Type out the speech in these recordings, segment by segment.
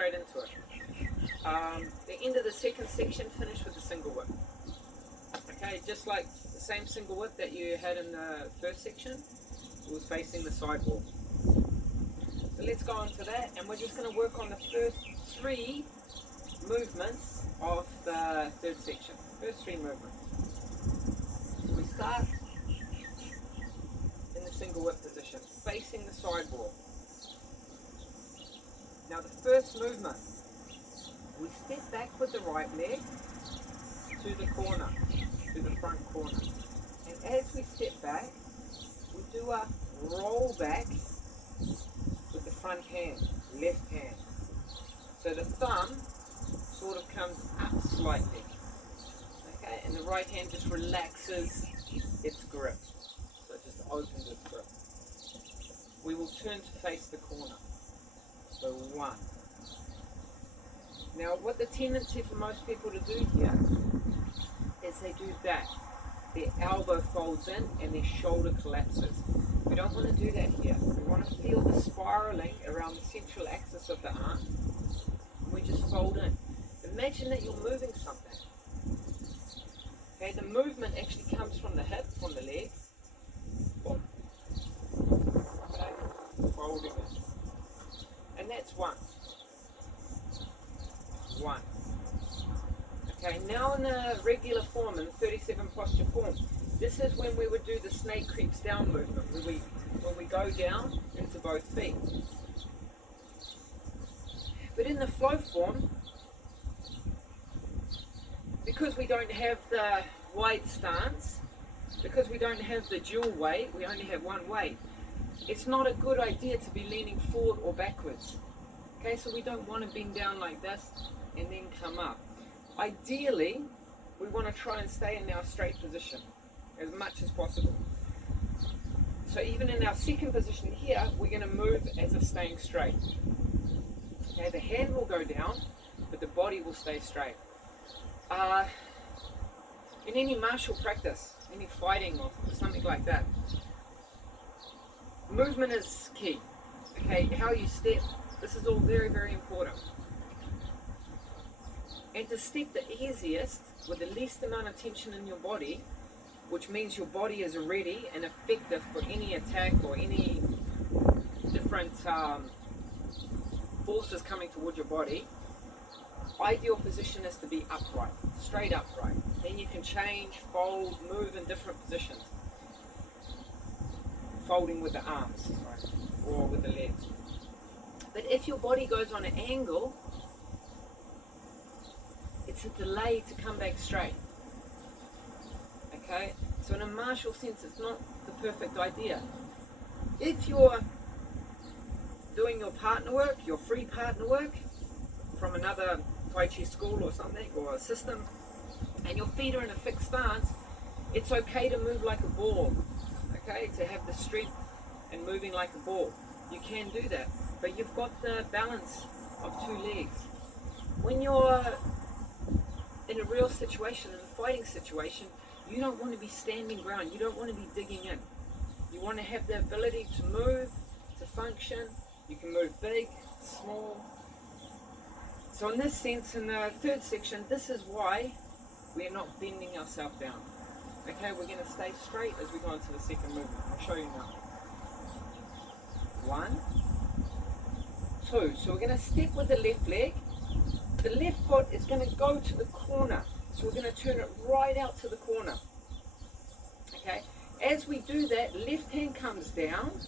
straight into it. The end of the second section, finish with a single whip. Okay, just like the same single whip that you had in the first section, it was facing the sidewall. So let's go on to that, and we're just going to work on the first 3 movements of the third section. First 3 movements. So we start in the single whip position, facing the sidewall. Now the first movement, we step back with the right leg to the corner, to the front corner. And as we step back, we do a roll back with the front hand, left hand. So the thumb sort of comes up slightly. Okay, and the right hand just relaxes its grip. So it just opens its grip. We will turn to face the corner. So 1. Now what the tendency for most people to do here is they do that. Their elbow folds in and their shoulder collapses. We don't want to do that here. We want to feel the spiraling around the central axis of the arm. And we just fold in. Imagine that you're moving something. Okay, the movement actually comes from the hip, from the leg. Boom. Okay, folding in. And that's 1. 1. Okay, now in the regular form, in the 37 posture form, this is when we would do the snake creeps down movement, when we go down into both feet. But in the flow form, because we don't have the wide stance, because we don't have the dual weight, we only have one weight, it's not a good idea to be leaning forward or backwards. Okay, so we don't want to bend down like this and then come up. Ideally, we want to try and stay in our straight position as much as possible. So even in our second position here, we're going to move as if staying straight. Okay, the hand will go down, but the body will stay straight. In any martial practice, any fighting or something like that, movement is key. Okay, how you step, this is all very, very important. And to step the easiest, with the least amount of tension in your body, which means your body is ready and effective for any attack or any different forces coming towards your body, ideal position is to be upright, straight upright. Then you can change, fold, move in different positions. Folding with the arms, right, or with the legs. But if your body goes on an angle, it's a delay to come back straight. Okay, so in a martial sense, it's not the perfect idea. If you're doing your partner work, your free partner work from another Tai Chi school or something, or a system, and your feet are in a fixed stance, it's okay to move like a ball. Okay, to have the strength and moving like a ball. You can do that, but you've got the balance of 2 legs. When you're in a real situation, in a fighting situation, you don't want to be standing ground. You don't want to be digging in. You want to have the ability to move, to function. You can move big, small. So in this sense, in the third section, this is why we are not bending ourselves down. Okay, we're going to stay straight as we go into the second movement. I'll show you now. 1, 2. So we're going to step with the left leg. The left foot is going to go to the corner. So we're going to turn it right out to the corner. Okay, as we do that, left hand comes down.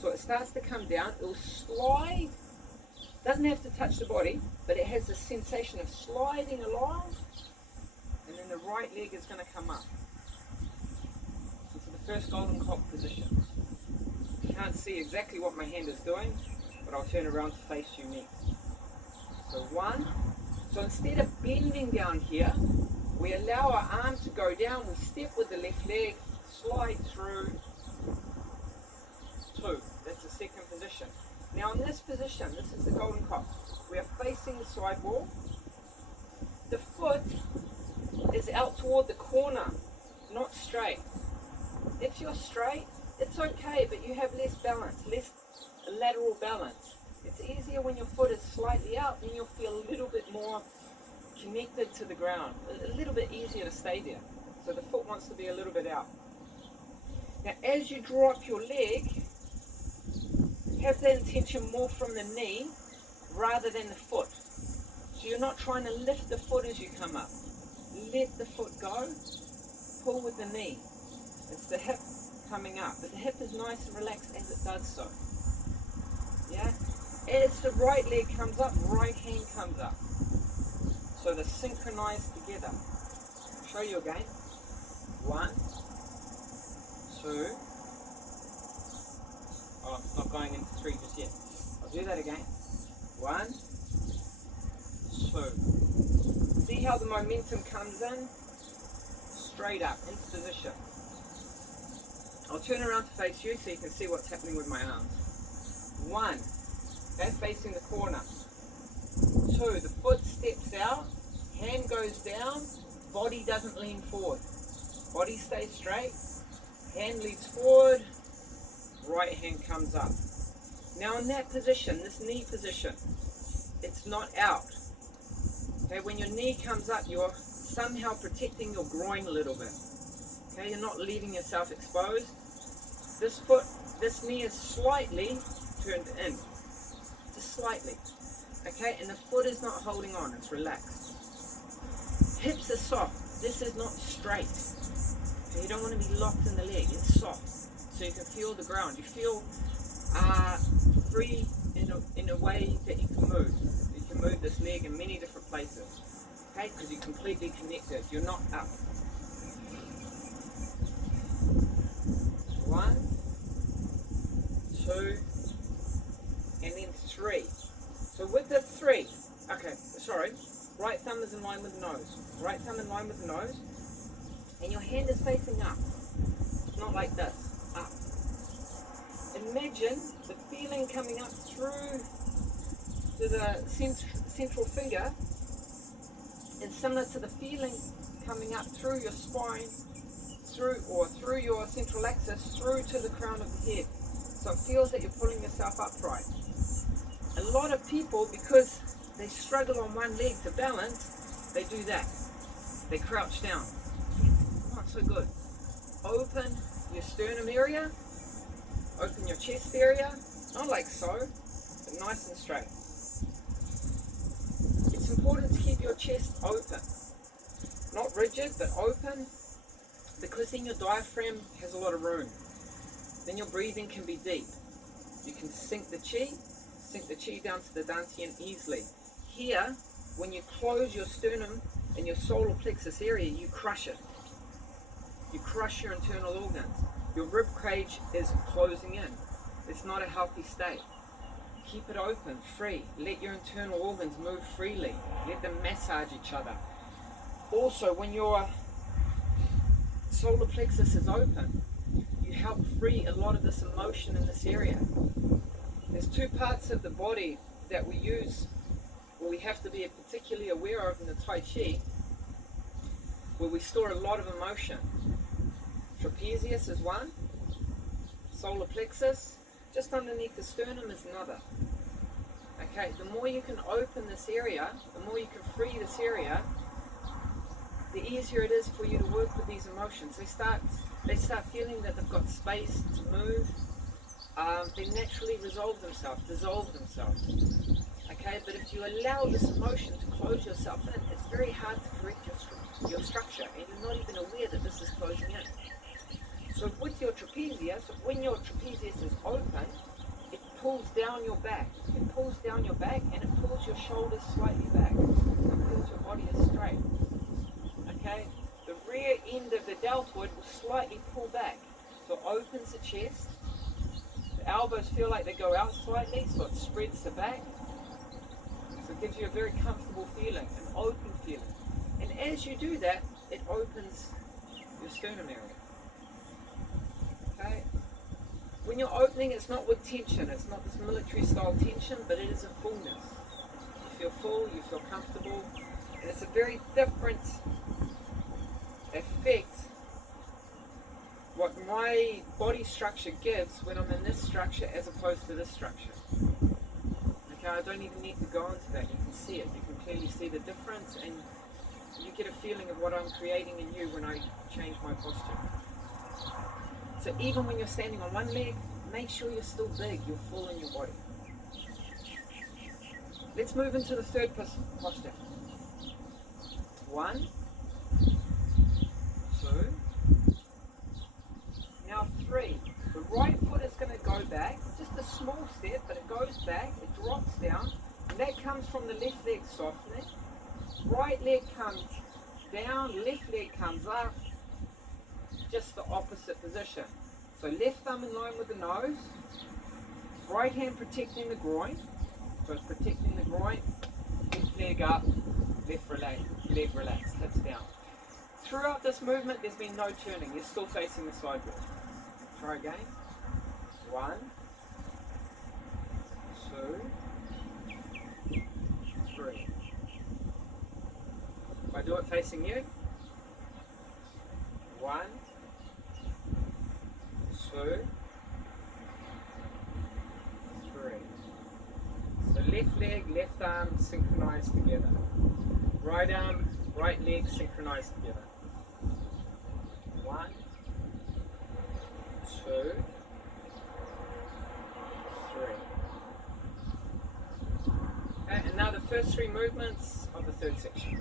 So it starts to come down. It will slide. Doesn't have to touch the body, but it has the sensation of sliding along. And then the right leg is going to come up. So the first golden cock position. You can't see exactly what my hand is doing, but I'll turn around to face you next. So 1. So instead of bending down here, we allow our arm to go down. We step with the left leg, slide through. 2. That's the second position. Now in this position, this is the golden cock. We are facing the side wall. The foot is out toward the corner, not straight. If you're straight, it's okay, but you have less balance, less lateral balance. It's easy easier when your foot is slightly out, then you'll feel a little bit more connected to the ground, a little bit easier to stay there. So the foot wants to be a little bit out. Now as you drop your leg, have that intention more from the knee rather than the foot. So you're not trying to lift the foot as you come up. Let the foot go, pull with the knee. It's the hip coming up, but the hip is nice and relaxed as it does so. Yeah? As the right leg comes up, right hand comes up. So they're synchronized together. I'll show you again. 1, 2. Oh, I'm not going into 3 just yet. I'll do that again. 1, 2. See how the momentum comes in? Straight up, into position. I'll turn around to face you so you can see what's happening with my arms. 1, that's facing the corner. 2, the foot steps out, hand goes down, body doesn't lean forward. Body stays straight, hand leads forward, right hand comes up. Now in that position, this knee position, it's not out. Okay, when your knee comes up, you're somehow protecting your groin a little bit. Okay, you're not leaving yourself exposed. This knee is slightly turned in, just slightly. Okay, and the foot is not holding on, it's relaxed. Hips are soft, this is not straight. Okay, you don't want to be locked in the leg, it's soft. So you can feel the ground, you feel free in a way that you can move. You can move this leg in many different places. Okay, because you're completely connected, you're not up. 1, 2, and then 3. So with the 3, okay, sorry, right thumb is in line with the nose. Right thumb in line with the nose, and your hand is facing up. It's not like this, up. Imagine the feeling coming up through to the central finger is similar to the feeling coming up through your spine, through your central axis, through to the crown of the head. So it feels that you're pulling yourself upright. A lot of people, because they struggle on one leg to balance, they do that. They crouch down. It's not so good. Open your sternum area, open your chest area, not like so, but nice and straight. It's important to keep your chest open. Not rigid, but open, because then your diaphragm has a lot of room. Then your breathing can be deep. You can sink the chi down to the dantian easily. Here, when you close your sternum and your solar plexus area, you crush it. You crush your internal organs. Your rib cage is closing in. It's not a healthy state. Keep it open, free. Let your internal organs move freely. Let them massage each other. Also, when your solar plexus is open, you help free a lot of this emotion in this area. There's 2 parts of the body that we use, or we have to be particularly aware of in the Tai Chi, where we store a lot of emotion. Trapezius is one, solar plexus, just underneath the sternum is another. Okay, the more you can open this area, the more you can free this area, the easier it is for you to work with these emotions. They start feeling that they've got space to move. They naturally dissolve themselves. Okay, but if you allow this emotion to close yourself in, it's very hard to correct your structure, and you're not even aware that this is closing in. So with your trapezius, when your trapezius is open, it pulls down your back. It pulls down your back, and it pulls your shoulders slightly back. It feels your body is straight. Okay, the rear end of the deltoid will slightly pull back, so it opens the chest. The elbows feel like they go out slightly, so it spreads the back. So it gives you a very comfortable feeling, an open feeling. And as you do that, it opens your sternum area. Okay? When you're opening, it's not with tension. It's not this military style tension, but it is a fullness. You feel full, you feel comfortable, and it's a very different effect what my body structure gives when I'm in this structure as opposed to this structure. Okay, Now I don't even need to go into that. You can see it. You can clearly see the difference, and you get a feeling of what I'm creating in you when I change my posture. So even when you're standing on one leg, make sure you're still big, you're full in your body. Let's move into the third posture. 1, 2, now 3. The right foot is going to go back, just a small step, but it goes back, it drops down, and that comes from the left leg softening. Right leg comes down, left leg comes up, just the opposite position. So left thumb in line with the nose, right hand protecting the groin, so it's protecting the groin, left leg up, leg relaxed, hips down. Throughout this movement there's been no turning, you're still facing the sidewall. Try again. 1, 2, 3. If I do it facing you, 1, 2, 3. So left leg, left arm synchronized together. Right arm, right leg synchronized together. 1, 2, 3. Okay, and now the first 3 movements of the third section.